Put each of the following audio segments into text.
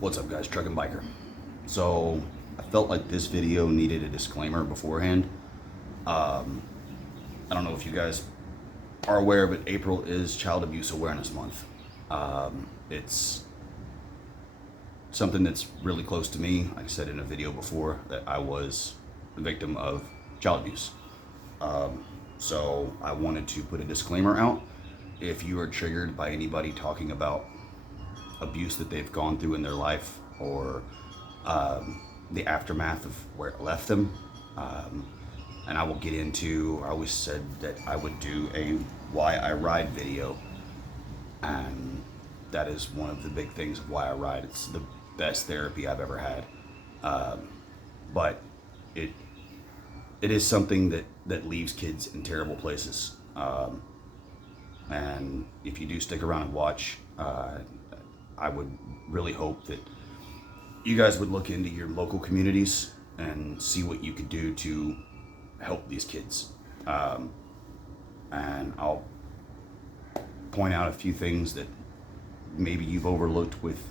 What's up, guys? Truck and Biker. So I felt like this video needed a disclaimer beforehand. I don't know if you guys are aware, but April is Child Abuse Awareness Month. It's something that's really close to me. Like I said in a video before, that I was the victim of child abuse. So I wanted to put a disclaimer out. If you are triggered by anybody talking about abuse that they've gone through in their life, or the aftermath of where it left them, and I will get into, I always said that I would do a why I ride video, and that is one of the big things of why I ride. It's the best therapy I've ever had. But it is something that leaves kids in terrible places. And if you do stick around and watch, I would really hope that you guys would look into your local communities and see what you could do to help these kids. And I'll point out a few things that maybe you've overlooked with,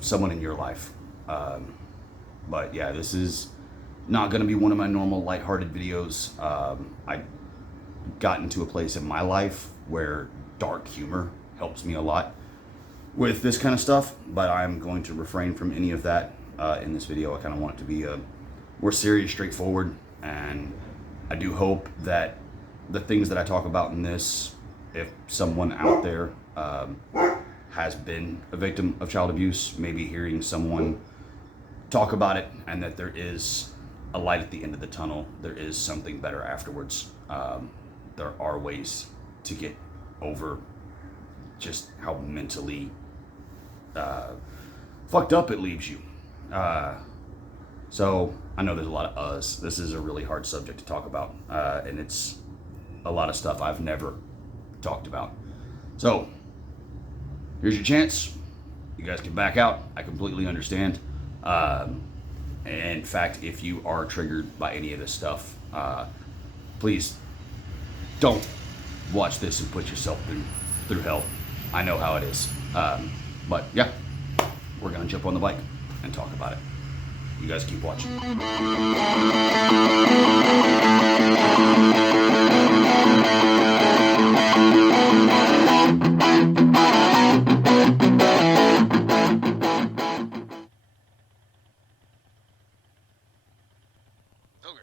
someone in your life. But yeah, this is not going to be one of my normal lighthearted videos. I got into a place in my life where dark humor helps me a lot with this kind of stuff, but I'm going to refrain from any of that in this video. I kind of want it to be more serious, straightforward, and I do hope that the things that I talk about in this, if someone out there has been a victim of child abuse, maybe hearing someone talk about it, and that there is a light at the end of the tunnel, there is something better afterwards. There are ways to get over just how mentally fucked up it leaves you. So I know there's a lot of us. This is a really hard subject to talk about, and it's a lot of stuff I've never talked about. So here's your chance. You guys can back out. I completely understand. In fact, if you are triggered by any of this stuff, please don't watch this and put yourself through hell. I know how it is. But yeah, we're gonna jump on the bike and talk about it. You guys keep watching. Okay.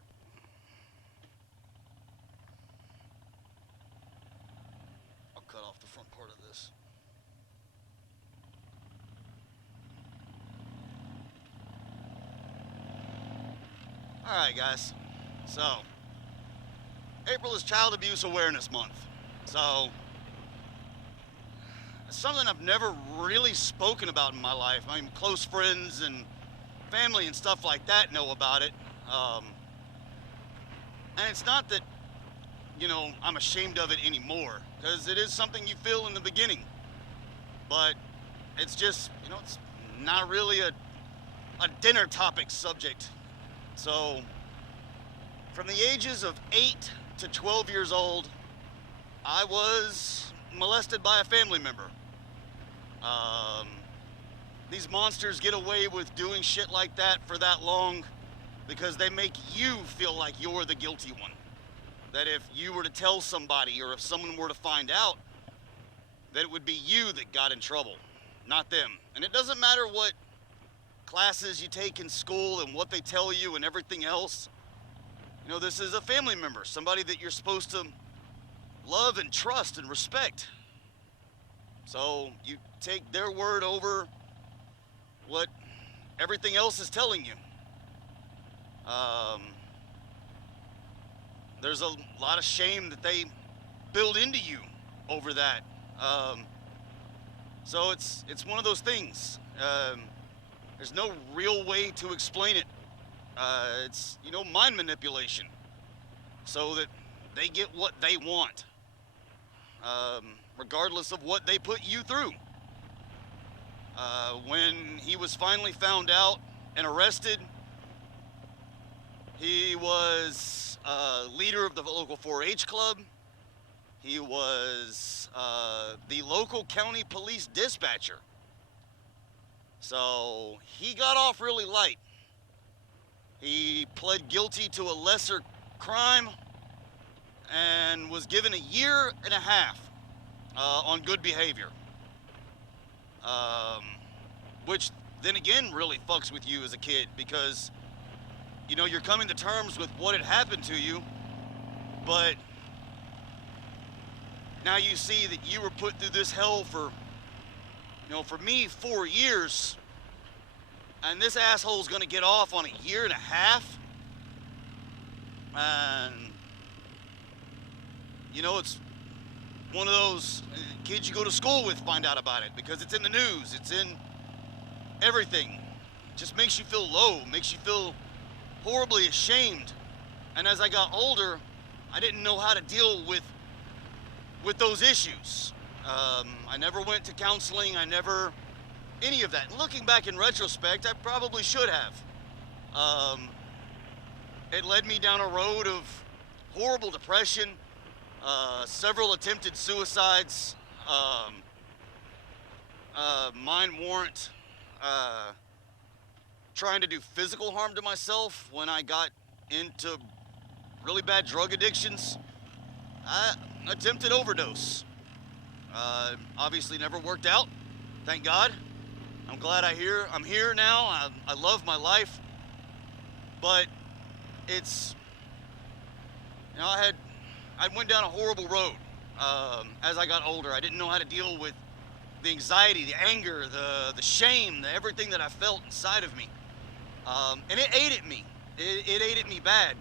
I'll cut off the front part of this. Alright, guys. So, April is Child Abuse Awareness Month. So, it's something I've never really spoken about in my life. I mean, close friends and family and stuff like that know about it. And it's not that, I'm ashamed of it anymore, because it is something you feel in the beginning. But it's just, it's not really a dinner topic subject. So, from the ages of 8 to 12 years old, I was molested by a family member. These monsters get away with doing shit like that for that long because they make you feel like you're the guilty one. That if you were to tell somebody, or if someone were to find out, that it would be you that got in trouble, not them. And it doesn't matter what classes you take in school and what they tell you and everything else. This is a family member, somebody that you're supposed to love and trust and respect. So you take their word over what everything else is telling you. There's a lot of shame that they build into you over that. So it's one of those things. There's no real way to explain it. It's, mind manipulation, so that they get what they want, regardless of what they put you through. When he was finally found out and arrested, he was leader of the local 4-H club. He was the local county police dispatcher. So he got off really light. He pled guilty to a lesser crime and was given a year and a half on good behavior. Um, which then again really fucks with you as a kid because, you know, you're coming to terms with what had happened to you, but now you see that you were put through this hell for, you know, for me, 4 years, and this asshole's gonna get off on a year and a half. And, you know, it's one of those kids you go to school with find out about it because it's in the news, it's in everything. It just makes you feel low, makes you feel horribly ashamed. And as I got older, I didn't know how to deal with those issues. I never went to counseling, any of that. And looking back in retrospect, I probably should have. It led me down a road of horrible depression, several attempted suicides, mine weren't trying to do physical harm to myself when I got into really bad drug addictions. I attempted overdose. Obviously never worked out, thank God. I'm glad I'm here now. I love my life, but it's, you know, I went down a horrible road as I got older. I didn't know how to deal with the anxiety, the anger, the shame, everything that I felt inside of me. And it ate at me. It ate at me bad.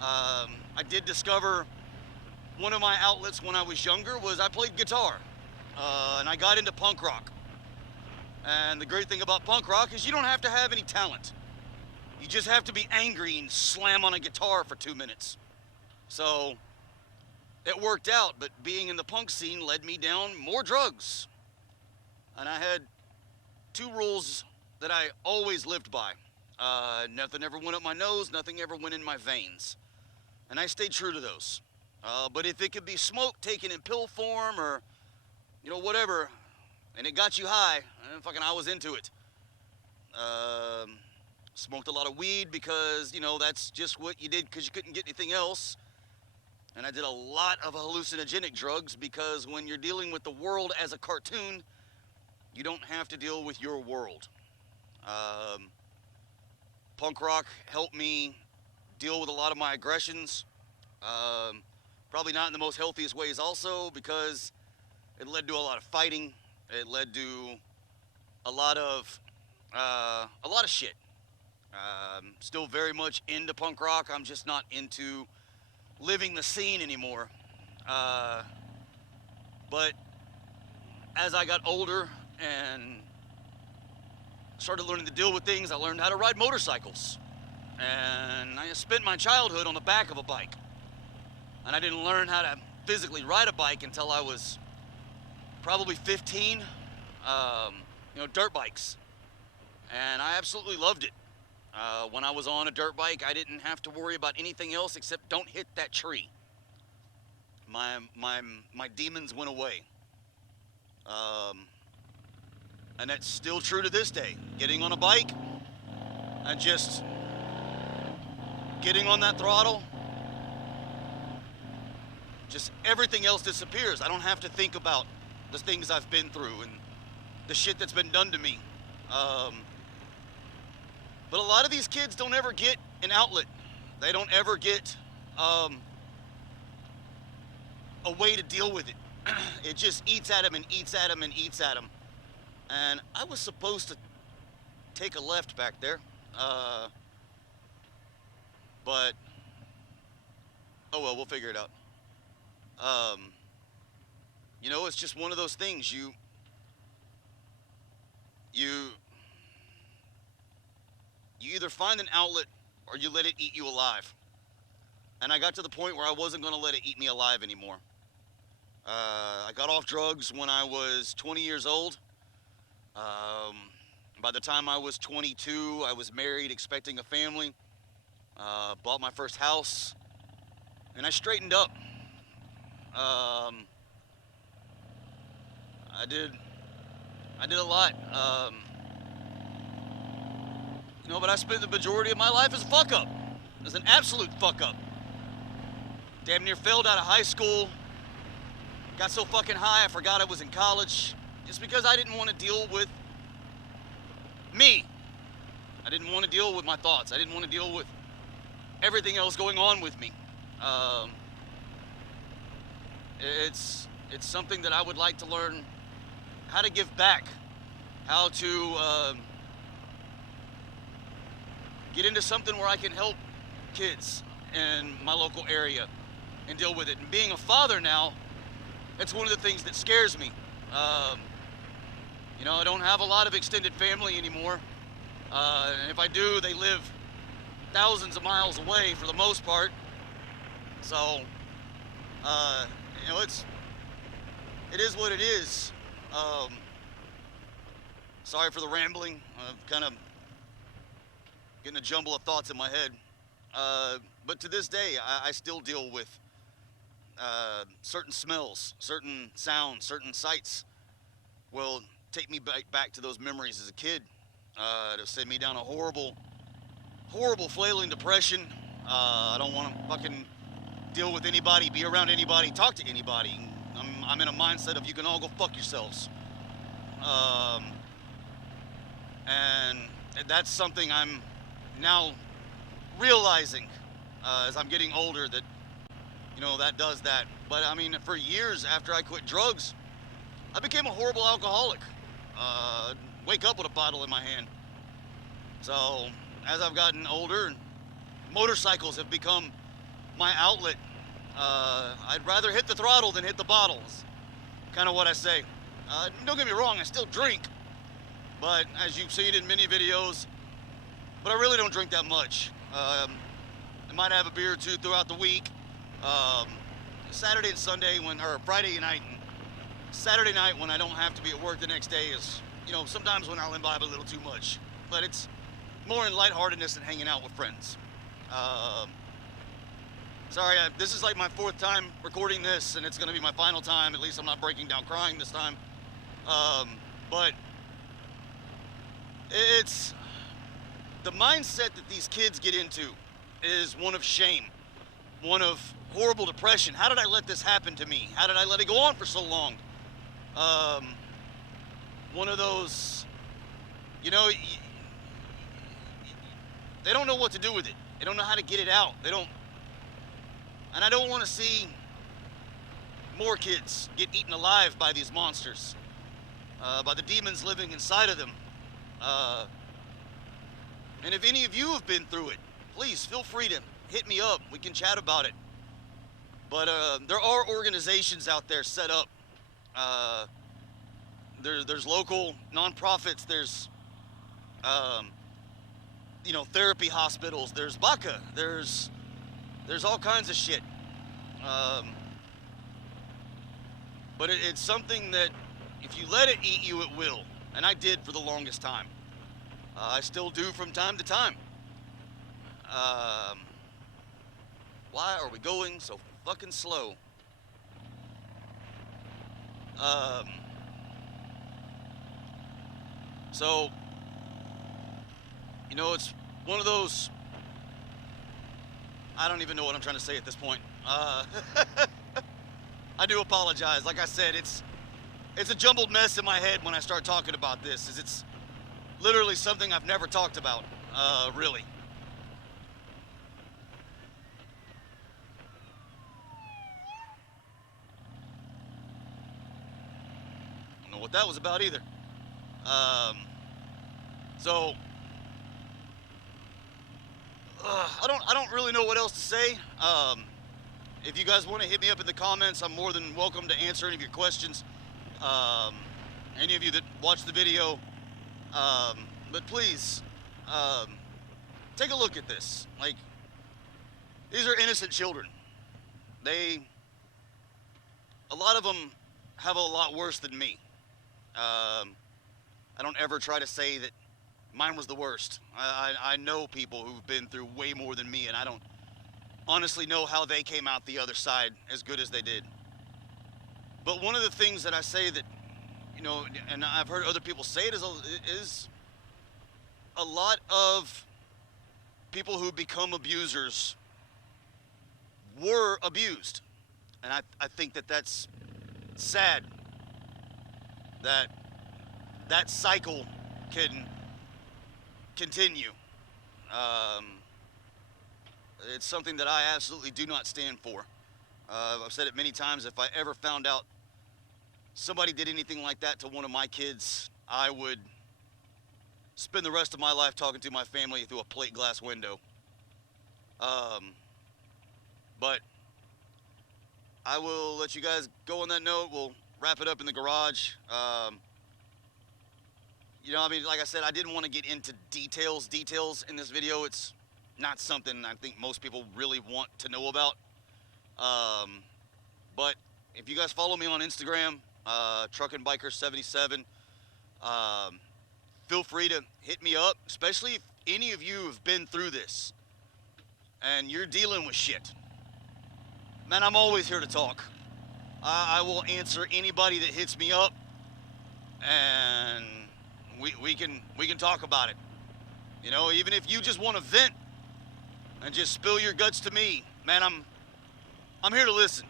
I did discover one of my outlets when I was younger was I played guitar. And I got into punk rock. And the great thing about punk rock is you don't have to have any talent. You just have to be angry and slam on a guitar for 2 minutes. So it worked out, but being in the punk scene led me down more drugs. And I had 2 rules that I always lived by. Nothing ever went up my nose, nothing ever went in my veins. And I stayed true to those. But if it could be smoke taken in pill form or, you know, whatever, and it got you high, I was into it. Smoked a lot of weed because, you know, that's just what you did because you couldn't get anything else. And I did a lot of hallucinogenic drugs because when you're dealing with the world as a cartoon, you don't have to deal with your world. Punk rock helped me deal with a lot of my aggressions. Probably not in the most healthiest ways also because it led to a lot of fighting. It led to a lot of shit. Still very much into punk rock. I'm just not into living the scene anymore. But as I got older and started learning to deal with things, I learned how to ride motorcycles. And I spent my childhood on the back of a bike. And I didn't learn how to physically ride a bike until I was probably 15. You know, dirt bikes. And I absolutely loved it. When I was on a dirt bike, I didn't have to worry about anything else except don't hit that tree. My demons went away. And that's still true to this day. Getting on a bike and just getting on that throttle, just everything else disappears. I don't have to think about the things I've been through and the shit that's been done to me. But a lot of these kids don't ever get an outlet. They don't ever get a way to deal with it. It just eats at them and eats at them and eats at them. And I was supposed to take a left back there. But, oh well, we'll figure it out. You know, it's just one of those things. You either find an outlet or you let it eat you alive. And I got to the point where I wasn't going to let it eat me alive anymore. I got off drugs when I was 20 years old. By the time I was 22, I was married, expecting a family. Bought my first house, and I straightened up. I did a lot. No, but I spent the majority of my life as a fuck up. As an absolute fuck up. Damn near failed out of high school. Got so fucking high I forgot I was in college. Just because I didn't want to deal with me. I didn't want to deal with my thoughts. I didn't want to deal with everything else going on with me. It's something that I would like to learn how to give back. How to get into something where I can help kids in my local area and deal with it. And being a father now, that's one of the things that scares me. You know, I don't have a lot of extended family anymore. And if I do, they live thousands of miles away for the most part. So, you know, it is what it is. Sorry for the rambling. I'm kind of getting a jumble of thoughts in my head. But to this day, I still deal with certain smells, certain sounds, certain sights will take me back to those memories as a kid. It'll send me down a horrible, flailing depression. I don't want to fucking deal with anybody, be around anybody, talk to anybody. I'm in a mindset of you can all go fuck yourselves. And that's something I'm now realizing as I'm getting older, that, you know, that does that. But I mean, for years after I quit drugs, I became a horrible alcoholic. Wake up with a bottle in my hand. So as I've gotten older, motorcycles have become my outlet. I'd rather hit the throttle than hit the bottles. Kind of what I say. Don't get me wrong, I still drink, but as you've seen in many videos, but I really don't drink that much. I might have a beer or two throughout the week. Saturday and Sunday or Friday night and Saturday night when I don't have to be at work the next day is, you know, sometimes when I'll imbibe a little too much. But it's more in lightheartedness and hanging out with friends. Sorry, this is like my 4th time recording this, and it's going to be my final time. At least I'm not breaking down crying this time. But it's the mindset that these kids get into is one of shame, one of horrible depression. How did I let this happen to me? How did I let it go on for so long? One of those, you know, they don't know what to do with it. They don't know how to get it out. And I don't want to see more kids get eaten alive by these monsters, by the demons living inside of them. And if any of you have been through it, please feel free to hit me up. We can chat about it. But there are organizations out there set up. There's local nonprofits. There's you know, therapy hospitals. There's Baca. There's all kinds of shit. But it's something that if you let it eat you, it will. And I did for the longest time. I still do from time to time. Why are we going so fucking slow? So, you know, it's one of those, I don't even know what I'm trying to say at this point. I do apologize. Like I said, it's a jumbled mess in my head when I start talking about this. It's literally something I've never talked about, really. Don't know what that was about either. So I don't really know what else to say. If you guys want to hit me up in the comments, I'm more than welcome to answer any of your questions. Any of you that watch the video, but please take a look at this. Like, these are innocent children. A lot of them have a lot worse than me. I don't ever try to say that mine was the worst. I know people who've been through way more than me, and I don't honestly know how they came out the other side as good as they did. But one of the things that I say that, you know, and I've heard other people say it is a lot of people who become abusers were abused. And I think that that's sad that that cycle can continue. Um, it's something that I absolutely do not stand for. I've said it many times. If I ever found out somebody did anything like that to one of my kids, I would spend the rest of my life talking to my family through a plate glass window. But I will let you guys go on that note. We'll wrap it up in the garage. You know, I mean, like I said, I didn't want to get into details in this video. It's not something I think most people really want to know about. But if you guys follow me on Instagram, truckandbiker77, feel free to hit me up, especially if any of you have been through this and you're dealing with shit. Man, I'm always here to talk. I will answer anybody that hits me up, and we can talk about it. You know, even if you just want to vent and just spill your guts to me, man, I'm here to listen.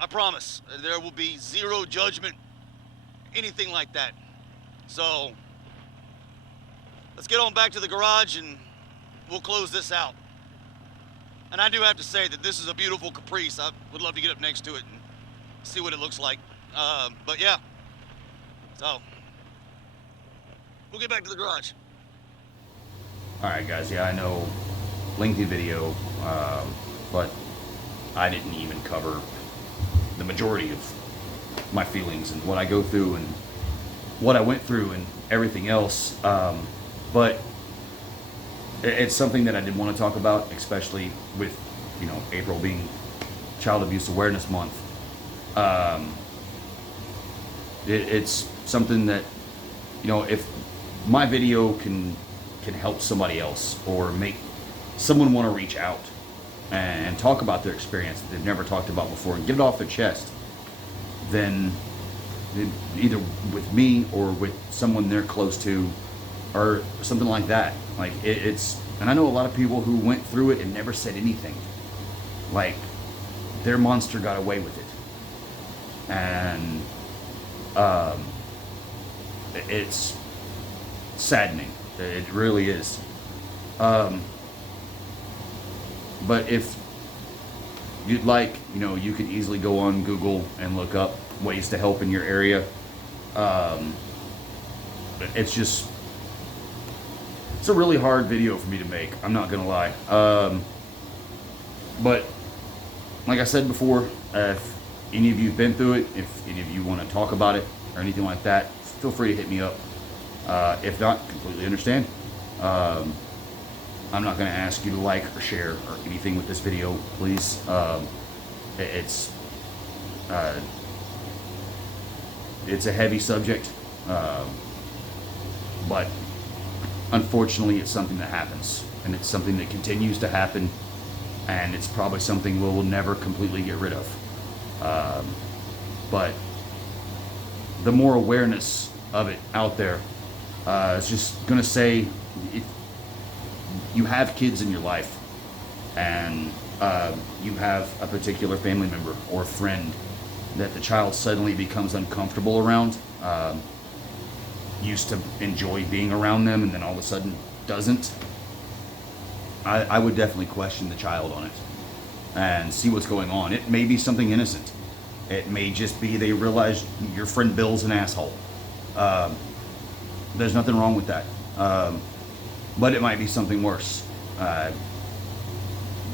I promise. There will be zero judgment, anything like that. So let's get on back to the garage and we'll close this out. And I do have to say that this is a beautiful Caprice. I would love to get up next to it and see what it looks like. But yeah, so we'll get back to the garage. All right, guys. Yeah, I know, lengthy video, but I didn't even cover the majority of my feelings and what I go through and what I went through and everything else. But it's something that I did want to talk about, especially with, you know, April being Child Abuse Awareness Month. It's something that, you know, if my video can help somebody else or make someone want to reach out and talk about their experience that they've never talked about before and get it off their chest, then either with me or with someone they're close to or something like that. Like it's, and I know a lot of people who went through it and never said anything. Like their monster got away with it. And it's saddening. It really is. But if you'd like, you know, you can easily go on Google and look up ways to help in your area. It's just, it's a really hard video for me to make. I'm not gonna lie. But like I said before, if any of you have been through it, if any of you want to talk about it or anything like that, feel free to hit me up. If not, completely understand. I'm not going to ask you to like or share or anything with this video, please. It's a heavy subject, but unfortunately it's something that happens, and it's something that continues to happen, and it's probably something we'll never completely get rid of. But the more awareness of it out there, it's just going to say, if you have kids in your life and you have a particular family member or friend that the child suddenly becomes uncomfortable around, used to enjoy being around them and then all of a sudden doesn't, I would definitely question the child on it and see what's going on. It may be something innocent. It may just be they realize your friend Bill's an asshole. There's nothing wrong with that. But it might be something worse.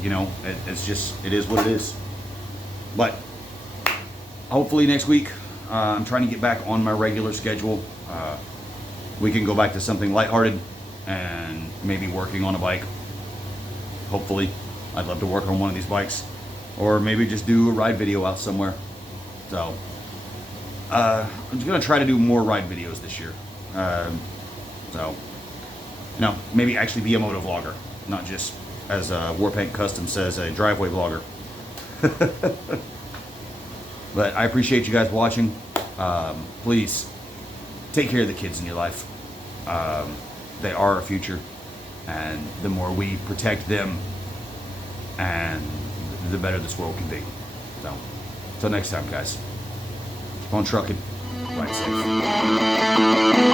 You know, it's just, it is what it is. But hopefully next week, I'm trying to get back on my regular schedule. We can go back to something lighthearted and maybe working on a bike. Hopefully. I'd love to work on one of these bikes, or maybe just do a ride video out somewhere. So I'm just gonna try to do more ride videos this year. So, you know, maybe actually be a moto vlogger, not just, as Warpaint Custom says, a driveway vlogger. But I appreciate you guys watching. Please take care of the kids in your life. They are our future, and the more we protect them, and the better this world can be. So, until next time, guys. Keep on trucking. Ride safe.